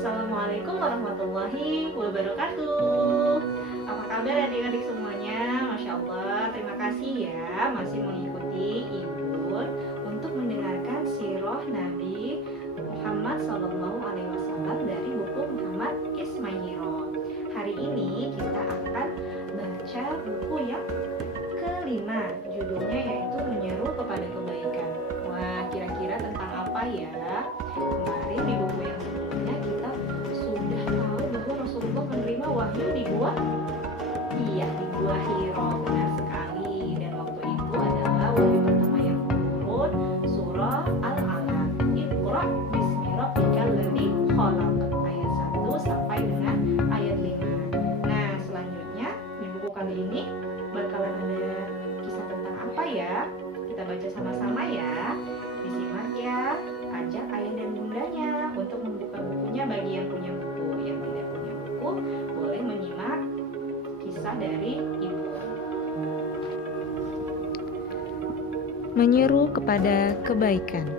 Assalamualaikum warahmatullahi wabarakatuh. Apa kabar adik-adik semuanya? Masya Allah, terima kasih ya masih mengikuti Ibu untuk mendengarkan sirah Nabi Muhammad SAW dari buku Muhammad Ismail. Hari ini kita akan baca buku yang kelima, judulnya yaitu Menyeru Kepada Kebaikan. Wah, kira-kira tentang apa ya? Kemarin di buku yang sebelumnya kita sudah tahu bahwa Rasulullah menerima wahyu di gua Hiro. Benar sekali. Dan waktu itu adalah wahyu pertama yang turun, surah Al-Alaq. Iqra bismi rabbikal ladzi khalaq, ayat 1 sampai dengan ayat 5. Nah, selanjutnya di buku kali ini bakalan ada kisah tentang apa ya? Kita baca sama-sama ya. Disimak ya. Ajak ayah dan bundanya untuk membuka bukunya bagi yang punya buku. Yang tidak punya buku boleh menyimak kisah dari Ibu. Menyeru kepada kebaikan.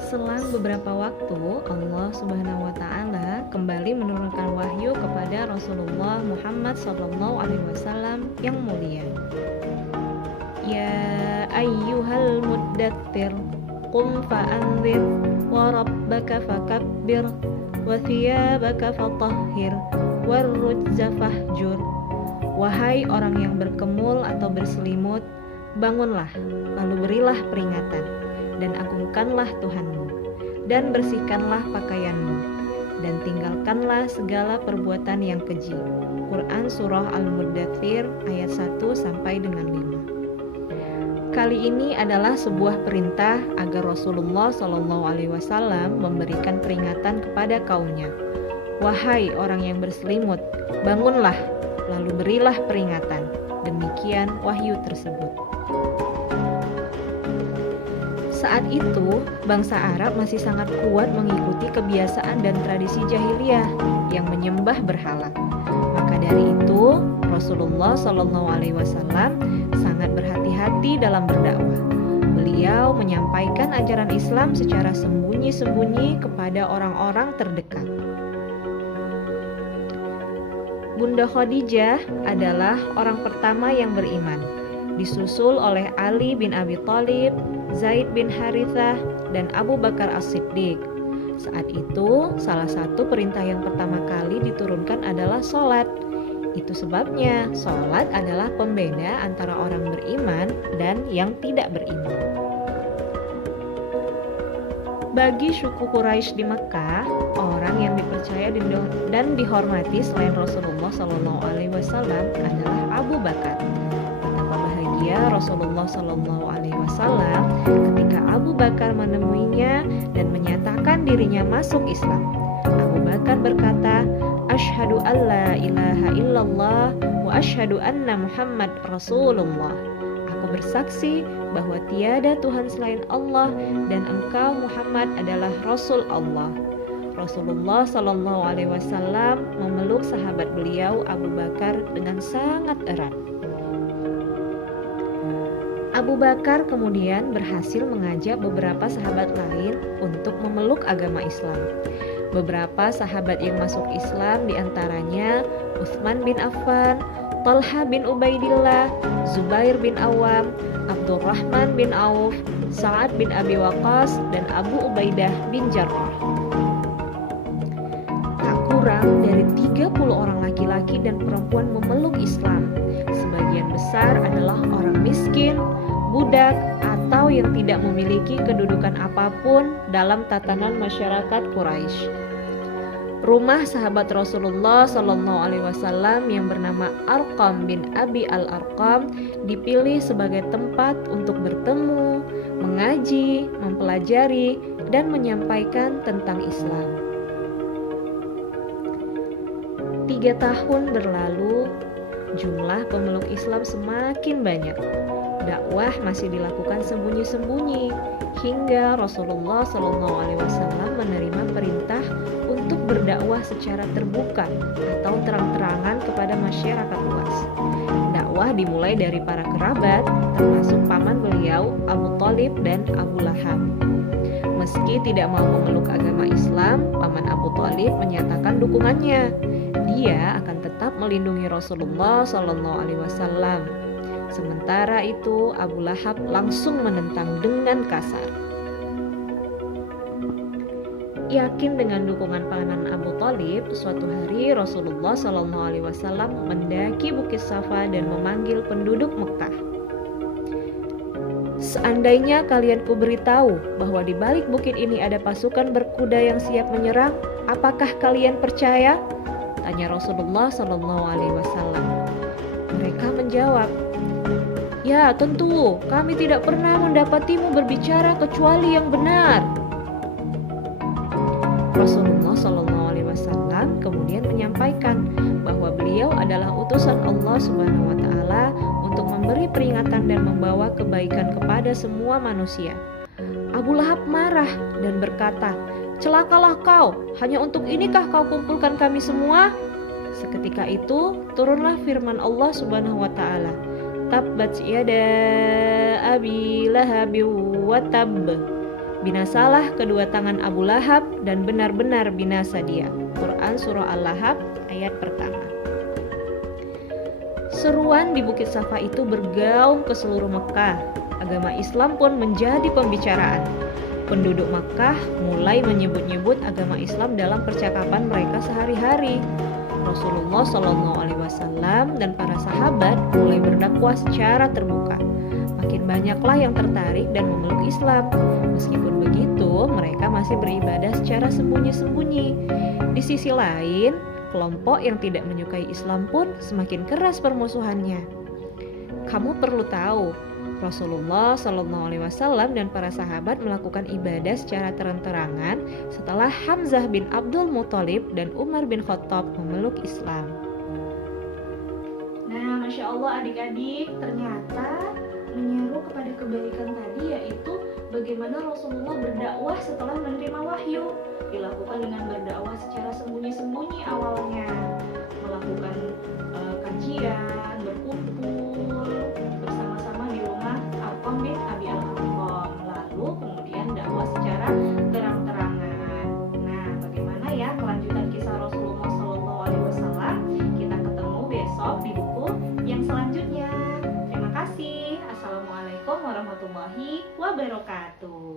Selang beberapa waktu, Allah Subhanahu wa taala kembali menurunkan wahyu kepada Rasulullah Muhammad SAW yang mulia. Ya ayyuhal muddatsir qum fa'anzir wa rabbaka fakabbir wa thiyabaka fatahhir warrujza fahjur. Wahai orang yang berkemul atau berselimut, bangunlah, lalu berilah peringatan, dan agungkanlah Tuhanmu, dan bersihkanlah pakaianmu, dan tinggalkanlah segala perbuatan yang keji. Quran Surah Al-Muddatsir ayat 1 sampai dengan 5. Kali ini adalah sebuah perintah agar Rasulullah SAW memberikan peringatan kepada kaumnya. Wahai orang yang berselimut, bangunlah, lalu berilah peringatan. Demikian wahyu tersebut. Saat itu, bangsa Arab masih sangat kuat mengikuti kebiasaan dan tradisi jahiliyah yang menyembah berhala. Maka dari itu, Rasulullah SAW sangat berhati-hati dalam berdakwah. Beliau menyampaikan ajaran Islam secara sembunyi-sembunyi kepada orang-orang terdekat. Bunda Khadijah adalah orang pertama yang beriman, disusul oleh Ali bin Abi Thalib, Zaid bin Harithah, dan Abu Bakar As-Siddiq. Saat itu, salah satu perintah yang pertama kali diturunkan adalah sholat. Itu sebabnya sholat adalah pembeda antara orang beriman dan yang tidak beriman. Bagi suku Quraisy di Mekah, orang yang dipercaya dan dihormati selain Rasulullah SAW adalah Abu Bakar. Betapa bahagia Rasulullah SAW ketika Abu Bakar menemuinya dan menyatakan dirinya masuk Islam. Abu Bakar berkata, "Asyhadu an la ilaha illallah wa asyhadu anna Muhammad Rasulullah." Aku bersaksi bahwa tiada Tuhan selain Allah dan engkau Muhammad adalah Rasul Allah. Rasulullah SAW memeluk sahabat beliau Abu Bakar dengan sangat erat. Abu Bakar kemudian berhasil mengajak beberapa sahabat lain untuk memeluk agama Islam. Beberapa sahabat yang masuk Islam diantaranya Utsman bin Affan, Talha bin Ubaidillah, Zubair bin Awam, Abdurrahman bin Auf, Sa'ad bin Abi Waqqas, dan Abu Ubaidah bin Jarrah. Tak kurang dari 30 orang laki-laki dan perempuan memeluk Islam. Sebagian besar adalah orang miskin, budak, atau yang tidak memiliki kedudukan apapun dalam tatanan masyarakat Quraisy. Rumah sahabat Rasulullah SAW yang bernama Arqam bin Abi Al-Arqam dipilih sebagai tempat untuk bertemu, mengaji, mempelajari, dan menyampaikan tentang Islam. 3 tahun berlalu, jumlah pemeluk Islam semakin banyak. Dakwah masih dilakukan sembunyi-sembunyi hingga Rasulullah SAW menerima perintah untuk berdakwah secara terbuka atau terang-terangan kepada masyarakat luas. Dakwah dimulai dari para kerabat, termasuk paman beliau Abu Thalib dan Abu Lahab. Meski tidak mau memeluk agama Islam, paman Abu Thalib menyatakan dukungannya. Dia akan tetap melindungi Rasulullah SAW. Sementara itu, Abu Lahab langsung menentang dengan kasar. Yakin dengan dukungan paman Abu Thalib, suatu hari Rasulullah SAW mendaki Bukit Safa dan memanggil penduduk Mekah. Seandainya kalian kuberitahu bahwa di balik bukit ini ada pasukan berkuda yang siap menyerang, apakah kalian percaya? Tanya Rasulullah SAW. Mereka menjawab, ya tentu, kami tidak pernah mendapatimu berbicara kecuali yang benar. Rasulullah SAW kemudian menyampaikan bahwa beliau adalah utusan Allah Subhanahu wa Ta'ala untuk memberi peringatan dan membawa kebaikan kepada semua manusia. Abu Lahab marah dan berkata, celakalah kau, hanya untuk inikah kau kumpulkan kami semua? Seketika itu turunlah firman Allah Subhanahu wa Ta'ala, tabbat yada abi lahabi wa tabb. Binasalah kedua tangan Abu Lahab dan benar-benar binasa dia. Quran Surah Al-Lahab ayat pertama. Seruan di Bukit Safa itu bergaung ke seluruh Mekah. Agama Islam pun menjadi pembicaraan. Penduduk Mekah mulai menyebut-nyebut agama Islam dalam percakapan mereka sehari-hari. Rasulullah SAW dan para sahabat mulai berdakwah secara terbuka. Makin banyaklah yang tertarik dan memeluk Islam. Meskipun begitu, mereka masih beribadah secara sembunyi-sembunyi. Di sisi lain, kelompok yang tidak menyukai Islam pun semakin keras permusuhannya. Kamu perlu tahu, Rasulullah SAW dan para sahabat melakukan ibadah secara terang-terangan setelah Hamzah bin Abdul Muthalib dan Umar bin Khattab memeluk Islam. Nah, Masya Allah adik-adik, ternyata menyeru kepada kebaikan tadi yaitu bagaimana Rasulullah berdakwah setelah menerima wahyu. Dilakukan dengan berdakwah secara sembunyi-sembunyi awalnya, melakukan kajian, berkumpul bersama-sama di rumah Arqam bin Abi Al-Arqam, lalu kemudian dakwah secara terang-terangan. Nah, bagaimana ya kelanjutan kisah Rasulullah SAW? Kita ketemu besok di buku yang selanjutnya. Terima kasih. Assalamualaikum warahmatullahi wabarakatuh.